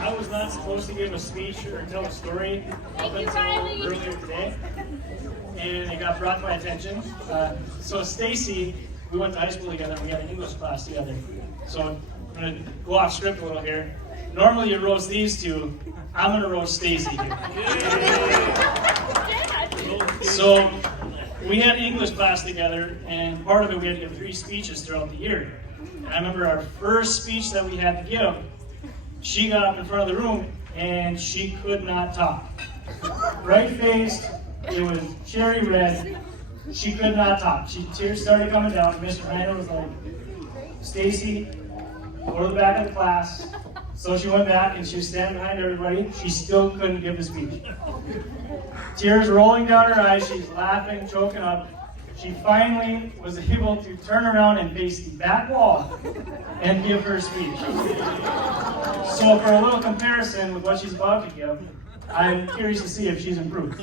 I was not supposed to give a speech or tell a story up until earlier today, and it got brought to my attention. So Stacy, we went to high school together, and we had an English class together. So I'm going to go off script a little here. Normally you roast these two, I'm going to roast Stacy here. So we had English class together, and part of it we had to give 3 speeches throughout the year. And I remember our first speech that we had to give, she got up in front of the room and she could not talk. Right-faced, it was cherry red, she could not talk. Tears started coming down. Mr. Randall was like, Stacy, go to the back of the class. So she went back and she was standing behind everybody. She still couldn't give the speech. Tears rolling down her eyes, she's laughing, choking up. She finally was able to turn around and face the back wall and give her speech. So for a little comparison with what she's about to give, I'm curious to see if she's improved.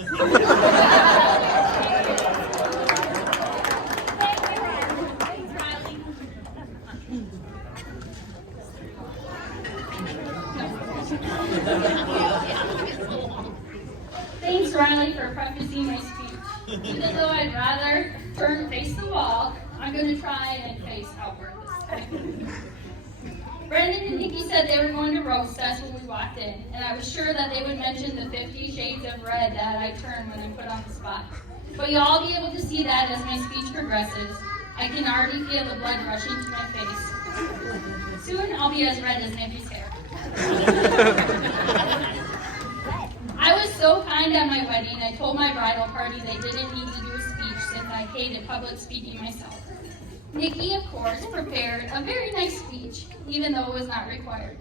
Thanks, Riley, for prefacing my speech. Even though I'd rather turn and face the wall, I'm going to try and face outward this time. Brandon and Nikki said they were going to roast us when we walked in, and I was sure that they would mention the 50 shades of red that I turn when I'm put on the spot. But you'll all be able to see that as my speech progresses. I can already feel the blood rushing to my face. Soon I'll be as red as Nikki's hair. I was so kind at my wedding, I told my bridal party they didn't need to do a speech since I hated public speaking myself. Nikki, of course, prepared a very nice speech, even though it was not required.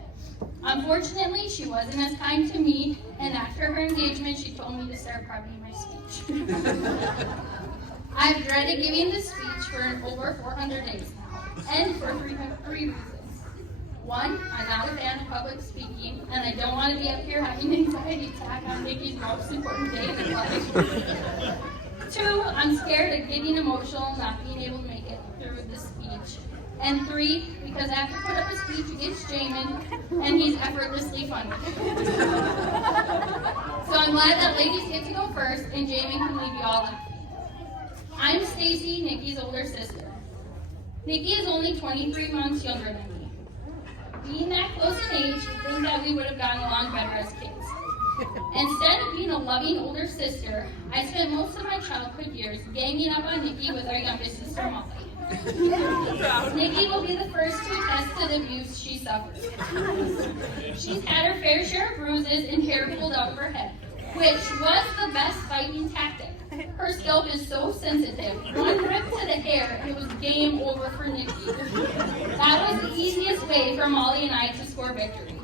Unfortunately, she wasn't as kind to me, and after her engagement, she told me to start prepping my speech. I've dreaded giving this speech for over 400 days now, and for three reasons. 1, I'm not a fan of public speaking, and I don't want to be up here having an anxiety attack on Nikki's most important day of her life. 2, I'm scared of getting emotional and not being able to make it through the speech. And 3, because I have to put up a speech against Jamin, and he's effortlessly funny. So I'm glad that ladies get to go first, and Jamin can leave you all laughing. I'm Stacy, Nikki's older sister. Nikki is only 23 months younger than me. Being that close in age, you'd think that we would have gotten along better as kids. Instead of being a loving older sister, I spent most of my childhood years ganging up on Nikki with our youngest sister, Molly. Nikki will be the first to attest to the abuse she suffered. She's had her fair share of bruises and hair pulled out of her head, which was the best fighting tactic. Her scalp is so sensitive. One rip to the hair, and it was game over for Nikki. That was the easiest way for Molly and I to score victory.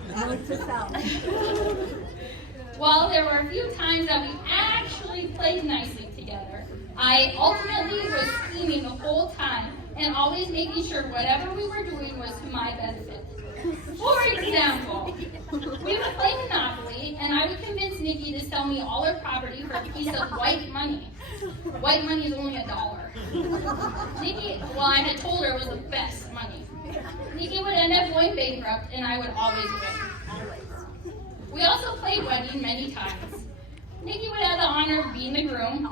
While there were a few times that we actually played nicely together, I ultimately was scheming the whole time and always making sure whatever we were doing was to my benefit. For example, we would play Monopoly, and I would convince Nikki to sell me all her property for a piece of white money. White money is only $1. Nikki, well, I had told her it was the best money. Nikki would end up going bankrupt, and I would always win. We also played wedding many times. Nikki would have the honor of being the groom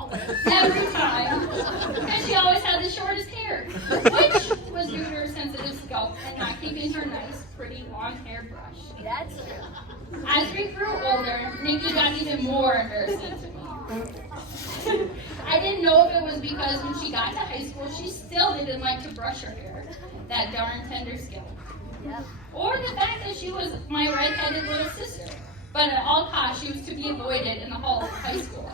every time, because she always had the shortest hair, which was due to her sensitive scalp and not keeping her nice, pretty long hair brushed. That's true. As we grew older, Nikki got even more embarrassing to me. I didn't know if it was because when she got to high school, she still didn't like to brush her hair, that darn tender scalp. Yep. Or the fact that she was my red-headed little sister. But at all costs, she was to be avoided in the halls of high school.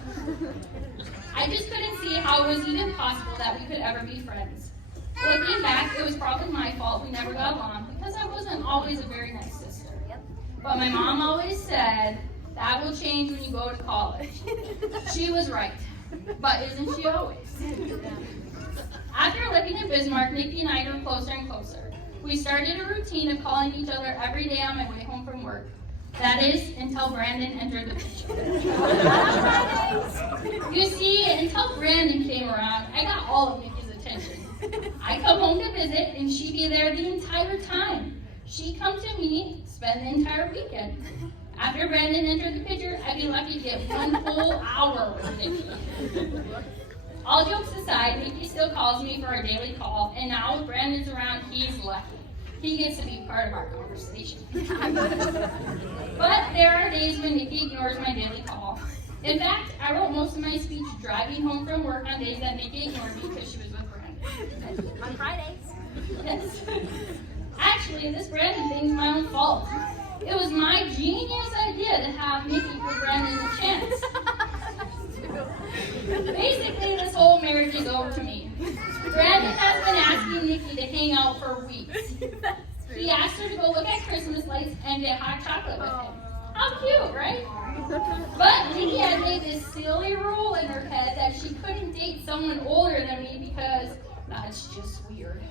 I just couldn't see how it was even possible that we could ever be friends. Looking back, it was probably my fault we never got along, because I wasn't always a very nice sister. But my mom always said, that will change when you go to college. She was right, but isn't she always? After living in Bismarck, Nikki and I grew closer and closer. We started a routine of calling each other every day on my way home from work. That is, until Brandon entered the picture. You see, until Brandon came around, I got all of Nikki's attention. I'd come home to visit, and she'd be there the entire time. She'd come to me, spend the entire weekend. After Brandon entered the picture, I'd be lucky to get 1 whole hour with Nikki. All jokes aside, Nikki still calls me for our daily call, and now with Brandon's around, he's lucky. He gets to be part of our conversation. But there are days when Nikki ignores my daily call. In fact, I wrote most of my speech driving home from work on days that Nikki ignored me because she was with Brandon. On Fridays. Yes. Actually, this Brandon thing's my own fault. It was my genius idea to have Nikki give Brandon a chance. Basically, this whole marriage is over to me. Brandon has been asking Nikki to hang out for weeks. He asked her to go look at Christmas lights and get hot chocolate with him. How cute, right? But Nikki had made this silly rule in her head that she couldn't date someone older than me because that's just weird.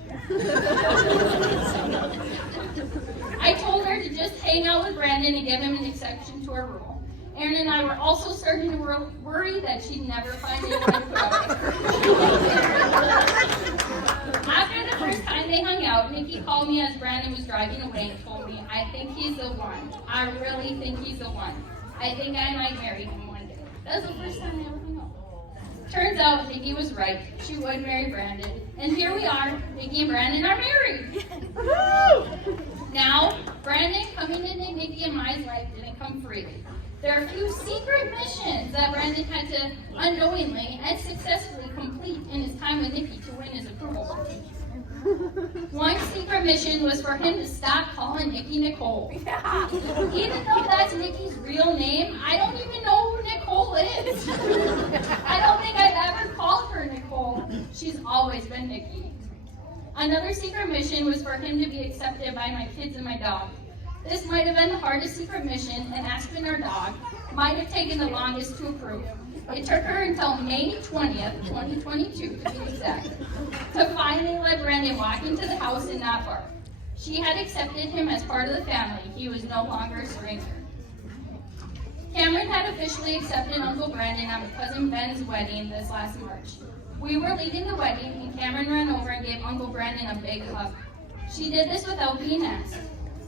I told her to just hang out with Brandon and give him an exception to her rule. Aaron and I were also starting to worry that she'd never find anyone to put up with her. After the first time they hung out, Nikki called me as Brandon was driving away and told me, I think he's the one. I really think he's the one. I think I might marry him one day. That was the first time they ever hung out. Turns out Nikki was right. She would marry Brandon. And here we are, Nikki and Brandon are married. Now, Brandon coming into Nikki and my life didn't come freely. There are a few secret missions that Brandon had to unknowingly and successfully complete in his time with Nikki to win his approval. One secret mission was for him to stop calling Nikki Nicole. Even though that's Nikki's real name, I don't even know who Nicole is. I don't think I've ever called her Nicole. She's always been Nikki. Another secret mission was for him to be accepted by my kids and my dog. This might have been the hardest secret mission, and Aspen, our dog, might have taken the longest to approve. It took her until May 20th, 2022, to be exact, to finally let Brandon walk into the house and not bark. She had accepted him as part of the family. He was no longer a stranger. Cameron had officially accepted Uncle Brandon at my cousin Ben's wedding this last March. We were leaving the wedding, and Cameron ran over and gave Uncle Brandon a big hug. She did this without being asked.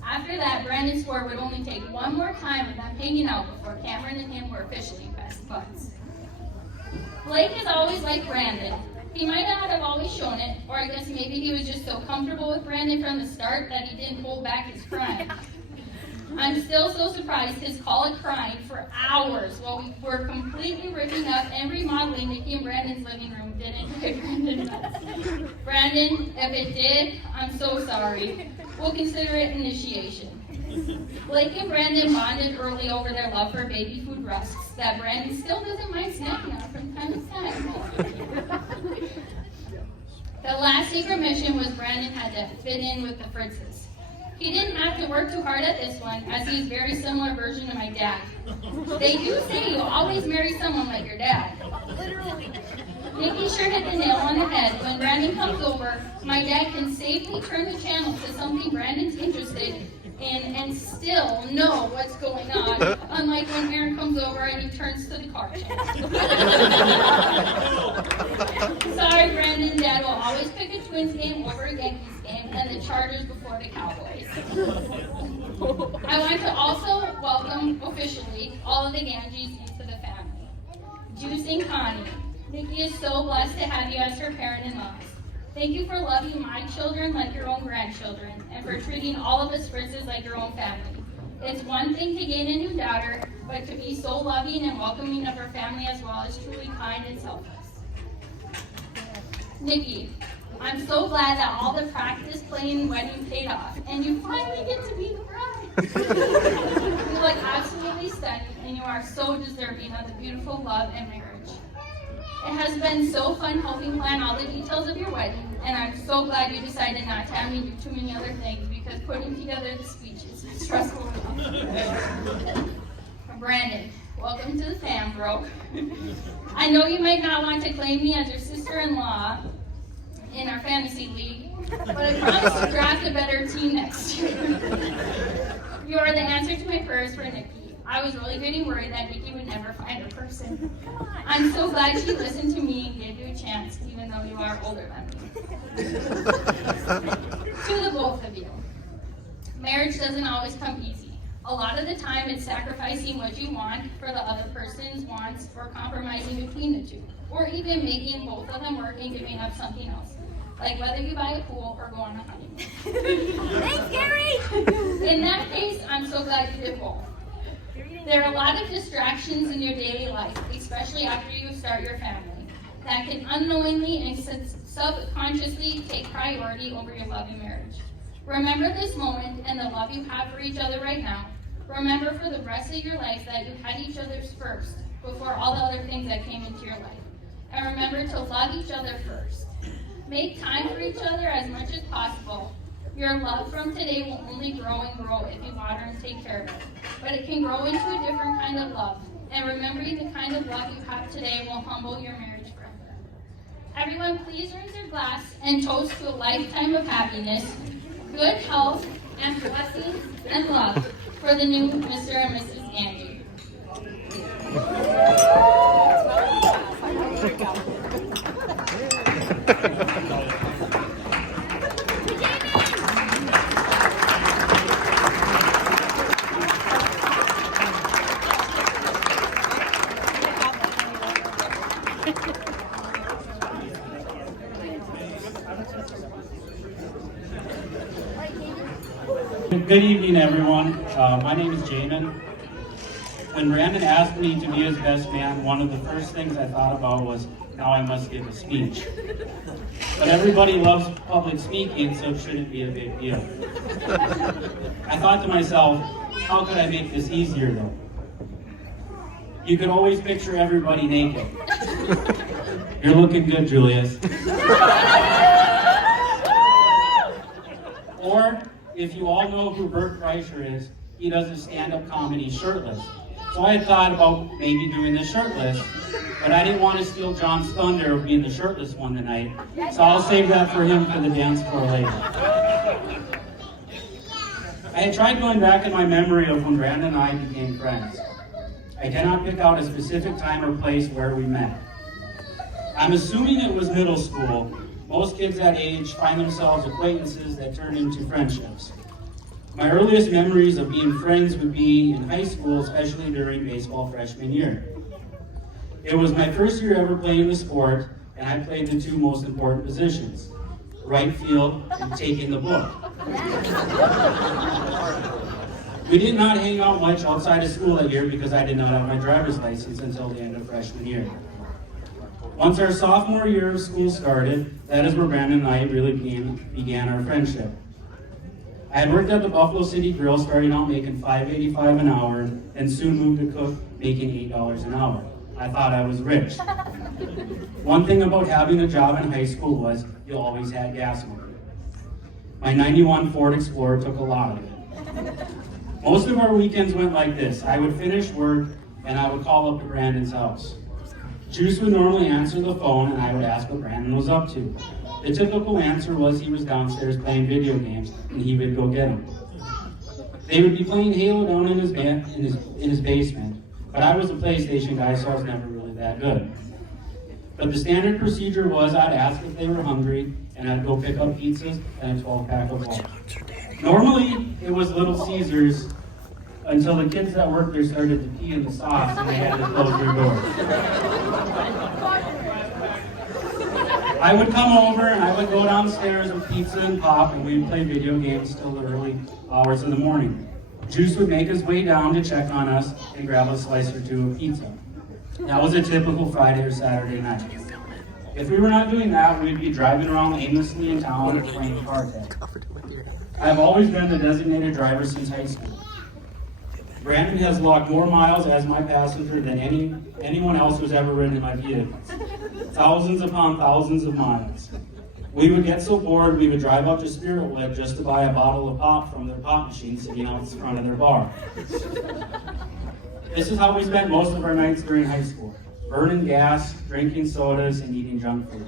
After that, Brandon swore it would only take one more time of them hanging out before Cameron and him were officially best buds. Blake is always like Brandon. He might not have always shown it, or I guess maybe he was just so comfortable with Brandon from the start that he didn't hold back his crying. I'm still so surprised his call of crying for hours while we were completely ripping up and remodeling Nikki and Brandon's living room didn't get Brandon nuts. Brandon, if it did, I'm so sorry. We'll consider it initiation. Blake and Brandon bonded early over their love for baby food rusks that Brandon still doesn't mind snacking on from time to time. The last secret mission was Brandon had to fit in with the Fritzes. He didn't have to work too hard at this one, as he's a very similar version of my dad. They do say you always marry someone like your dad. Literally. Nikki sure hit the nail on the head. When Brandon comes over, my dad can safely turn the channel to something Brandon's interested in and still know what's going on, unlike when Aaron comes over and he turns to the car channel. Sorry, Brandon, Dad will always pick a Twins game over a Yankees game and the Chargers before the Cowboys. I want to also welcome officially all of the Ganges into the family. Juice and Connie, Nikki is so blessed to have you as her parent-in-laws. Thank you for loving my children like your own grandchildren, and for treating all of us Fritzes like your own family. It's one thing to gain a new daughter, but to be so loving and welcoming of her family as well is truly kind and selfless. Nikki, I'm so glad that all the practice, playing, and wedding paid off, and you finally get to be the bride. You look absolutely stunning, and you are so deserving of the beautiful love and marriage. It has been so fun helping plan all the details of your wedding, and I'm so glad you decided not to have me do too many other things, because putting together the speeches is stressful enough. Brandon, welcome to the fam, bro. I know you might not want to claim me as your sister-in-law in our fantasy league, but I promise to draft a better team next year. You are the answer to my prayers for Nikki. I was really getting worried that Nikki would never find her person. I'm so glad she listened to me and gave you a chance, even though you are older than me. To the both of you. Marriage doesn't always come easy. A lot of the time it's sacrificing what you want for the other person's wants, or compromising between the two, or even making both of them work and giving up something else, like whether you buy a pool or go on a honeymoon. Thanks, Gary! In that case, I'm so glad you did both. There are a lot of distractions in your daily life, especially after you start your family, that can unknowingly and subconsciously take priority over your love and marriage. Remember this moment and the love you have for each other right now. Remember for the rest of your life that you had each other's first before all the other things that came into your life. And remember to love each other first. Make time for each other as much as possible. Your love from today will only grow and grow if you water and take care of it. But it can grow into a different kind of love. And remembering the kind of love you have today will humble your marriage forever. Everyone, please raise your glass and toast to a lifetime of happiness, good health, and blessings and love for the new Mr. and Mrs. Gange. Good evening, everyone. My name is Jamin. When Brandon asked me to be his best man, one of the first things I thought about was, now I must give a speech. But everybody loves public speaking, so it shouldn't be a big deal. I thought to myself, how could I make this easier, though? You could always picture everybody naked. You're looking good, Julius. Or, if you all know who Bert Kreischer is, he does his stand-up comedy shirtless. So I had thought about maybe doing this shirtless, but I didn't want to steal John's thunder of being the shirtless one tonight, so I'll save that for him for the dance floor later. I had tried going back in my memory of when Brandon and I became friends. I cannot pick out a specific time or place where we met. I'm assuming it was middle school. Most kids that age find themselves acquaintances that turn into friendships. My earliest memories of being friends would be in high school, especially during baseball freshman year. It was my first year ever playing the sport, and I played the two most important positions, right field and taking the book. We did not hang out much outside of school that year because I did not have my driver's license until the end of freshman year. Once our sophomore year of school started, that is where Brandon and I really began our friendship. I had worked at the Buffalo City Grill, starting out making $5.85 an hour, and soon moved to cook, making $8 an hour. I thought I was rich. One thing about having a job in high school was you always had gas money. My '91 Ford Explorer took a lot of it. Most of our weekends went like this. I would finish work, and I would call up to Brandon's house. Juice would normally answer the phone, and I would ask what Brandon was up to. The typical answer was he was downstairs playing video games, and he would go get him. They would be playing Halo down in his basement, but I was a PlayStation guy, so I was never really that good. But the standard procedure was I'd ask if they were hungry, and I'd go pick up pizzas and a 12-pack of balls. Normally, it was Little Caesars, until the kids that worked there started to pee in the sauce and they had to close their doors. I would come over and I would go downstairs with pizza and pop, and we'd play video games till the early hours of the morning. Juice would make his way down to check on us and grab a slice or two of pizza. That was a typical Friday or Saturday night. If we were not doing that, we'd be driving around aimlessly in town or playing car tag. I've always been the designated driver since high school. Brandon has logged more miles as my passenger than anyone else who's ever ridden in my vehicle. Thousands upon thousands of miles. We would get so bored, we would drive up to Spiritwood just to buy a bottle of pop from their pop machine sitting out in front of their bar. This is how we spent most of our nights during high school, burning gas, drinking sodas, and eating junk food.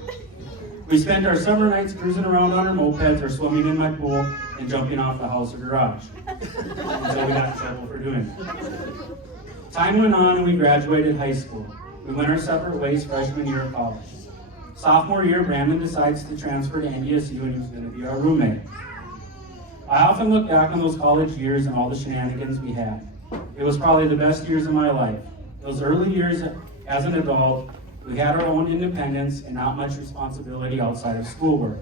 We spent our summer nights cruising around on our mopeds or swimming in my pool and jumping off the house or garage, until we got in trouble for doing it. Time went on and we graduated high school. We went our separate ways freshman year of college. Sophomore year, Brandon decides to transfer to NDSU and he was going to be our roommate. I often look back on those college years and all the shenanigans we had. It was probably the best years of my life. Those early years as an adult, we had our own independence and not much responsibility outside of schoolwork.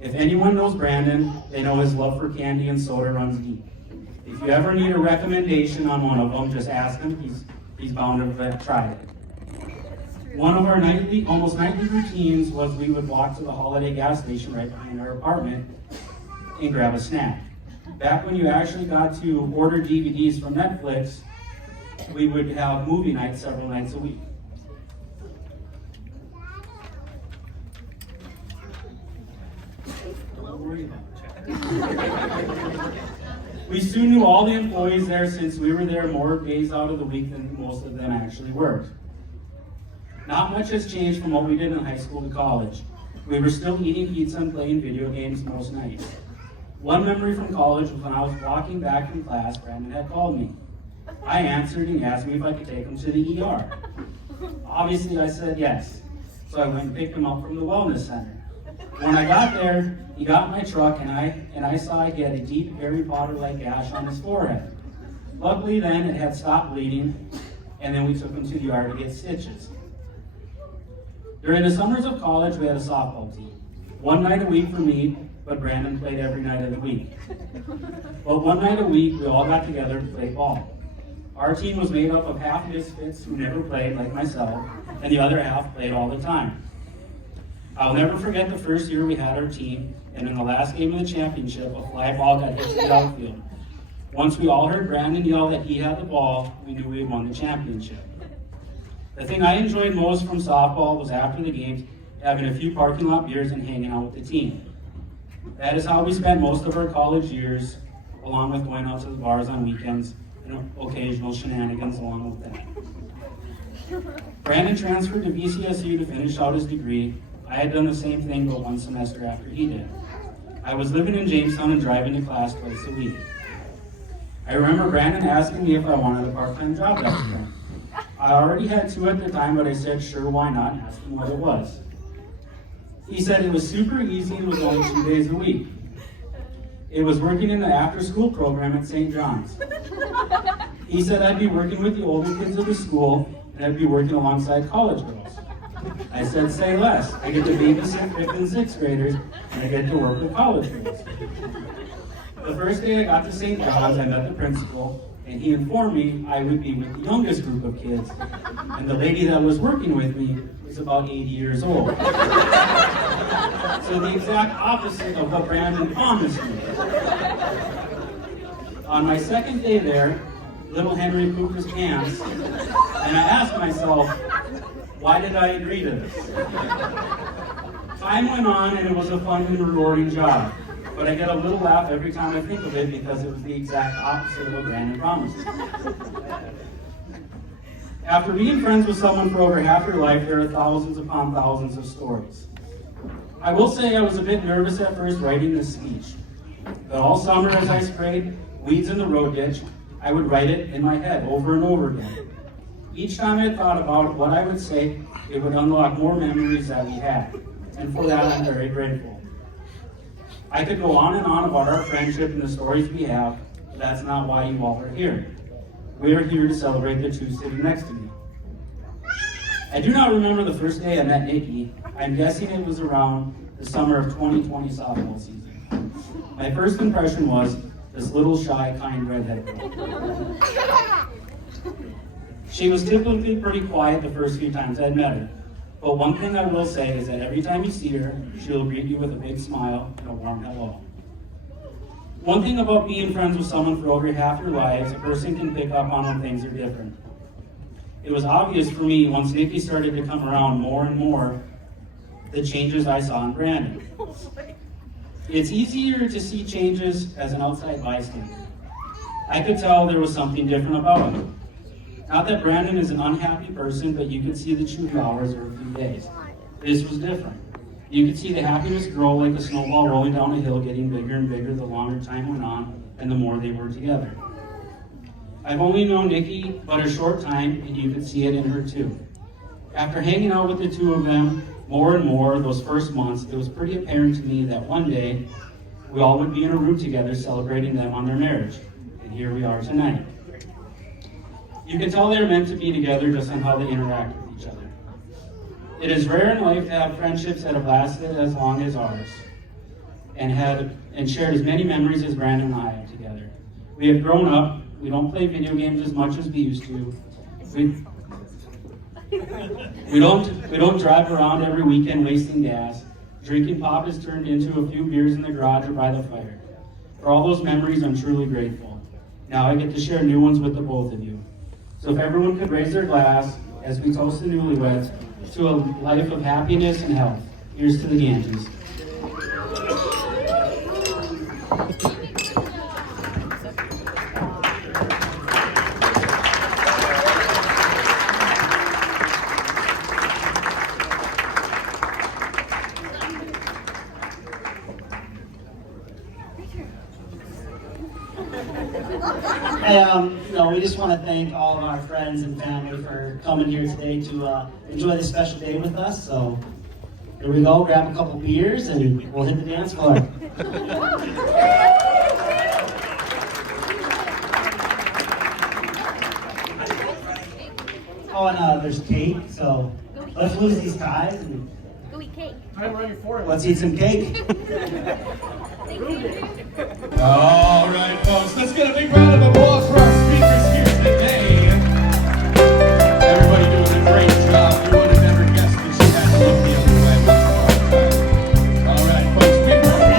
If anyone knows Brandon, they know his love for candy and soda runs deep. If you ever need a recommendation on one of them, just ask him. He's bound to have tried it. One of our almost nightly routines was we would walk to the Holiday gas station right behind our apartment and grab a snack. Back when you actually got to order DVDs from Netflix, we would have movie nights several nights a week. We soon knew all the employees there since we were there more days out of the week than most of them actually worked. Not much has changed from what we did in high school to college. We were still eating pizza and playing video games most nights. One memory from college was when I was walking back from class, Brandon had called me. I answered and he asked me if I could take him to the ER. Obviously I said yes, so I went and picked him up from the wellness center. When I got there, he got in my truck and I saw he had a deep Harry Potter-like gash on his forehead. Luckily then it had stopped bleeding, and then we took him to the ER to get stitches. During the summers of college, we had a softball team. One night a week for me, but Brandon played every night of the week. But one night a week, we all got together to play ball. Our team was made up of half misfits who never played, like myself, and the other half played all the time. I'll never forget the first year we had our team, and in the last game of the championship, a fly ball got hit to the outfield. Once we all heard Brandon yell that he had the ball, we knew we had won the championship. The thing I enjoyed most from softball was after the games, having a few parking lot beers and hanging out with the team. That is how we spent most of our college years, along with going out to the bars on weekends and occasional shenanigans along with that. Brandon transferred to VCSU to finish out his degree. I had done the same thing, but one semester after he did. I was living in Jamestown and driving to class twice a week. I remember Brandon asking me if I wanted a part-time job that spring. I already had two at the time, but I said, sure, why not, and asked him what it was. He said it was super easy and was only 2 days a week. It was working in the after-school program at St. John's. He said I'd be working with the older kids of the school, and I'd be working alongside college girls. I said, say less. I get to babysit 5th and 6th graders, and I get to work with college girls. The first day I got to St. John's, I met the principal, and he informed me I would be with the youngest group of kids, and the lady that was working with me was about 80 years old. So the exact opposite of what Brandon promised me. On my second day there, little Henry pooped his pants, and I asked myself, why did I agree to this? Time went on, and it was a fun and rewarding job. But I get a little laugh every time I think of it because it was the exact opposite of what Brandon promised. After being friends with someone for over half your life, there are thousands upon thousands of stories. I will say I was a bit nervous at first writing this speech. But all summer as I sprayed weeds in the road ditch, I would write it in my head over and over again. Each time I thought about what I would say, it would unlock more memories that we had. And for that, I'm very grateful. I could go on and on about our friendship and the stories we have, but that's not why you all are here. We are here to celebrate the two sitting next to me. I do not remember the first day I met Nikki. I'm guessing it was around the summer of 2020 softball season. My first impression was this little shy, kind redhead girl. She was typically pretty quiet the first few times I'd met her. But one thing I will say is that every time you see her, she'll greet you with a big smile and a warm hello. One thing about being friends with someone for over half your lives, a person can pick up on when things are different. It was obvious for me once Nikki started to come around more and more, the changes I saw in Brandon. It's easier to see changes as an outside bystander. I could tell there was something different about him. Not that Brandon is an unhappy person, but you could see the true flowers over a few days. This was different. You could see the happiness grow like a snowball rolling down a hill, getting bigger and bigger the longer time went on and the more they were together. I've only known Nikki but a short time, and you could see it in her too. After hanging out with the two of them more and more those first months, it was pretty apparent to me that one day we all would be in a room together celebrating them on their marriage. And here we are tonight. You can tell they are meant to be together just on how they interact with each other. It is rare in life to have friendships that have lasted as long as ours and shared as many memories as Brandon and I have together. We have grown up. We don't play video games as much as we used to. We don't drive around every weekend wasting gas. Drinking pop has turned into a few beers in the garage or by the fire. For all those memories, I'm truly grateful. Now I get to share new ones with the both of you. So if everyone could raise their glass as we toast the newlyweds to a life of happiness and health. Here's to the Ganges. Hey, we just want to thank all of our friends and family for coming here today to enjoy this special day with us. So here we go, grab a couple beers and we'll hit the dance floor. Oh, and there's cake, so let's lose these ties and Go eat cake. let's eat some cake. All right, folks, let's get a big round of applause for our speakers here today. Everybody doing a great job. You would have never guessed that she had to look the other way. All right, folks, big round of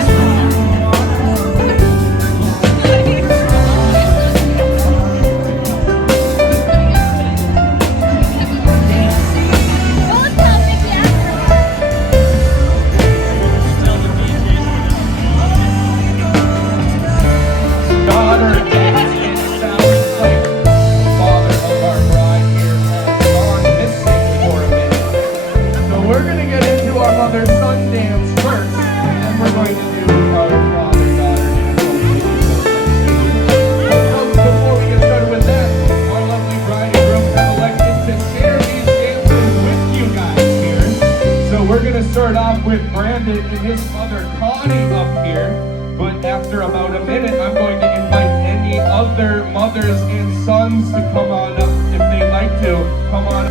start off with Brandon and his mother Connie up here, but after about a minute I'm going to invite any other mothers and sons to come on up if they'd like to. Come on up.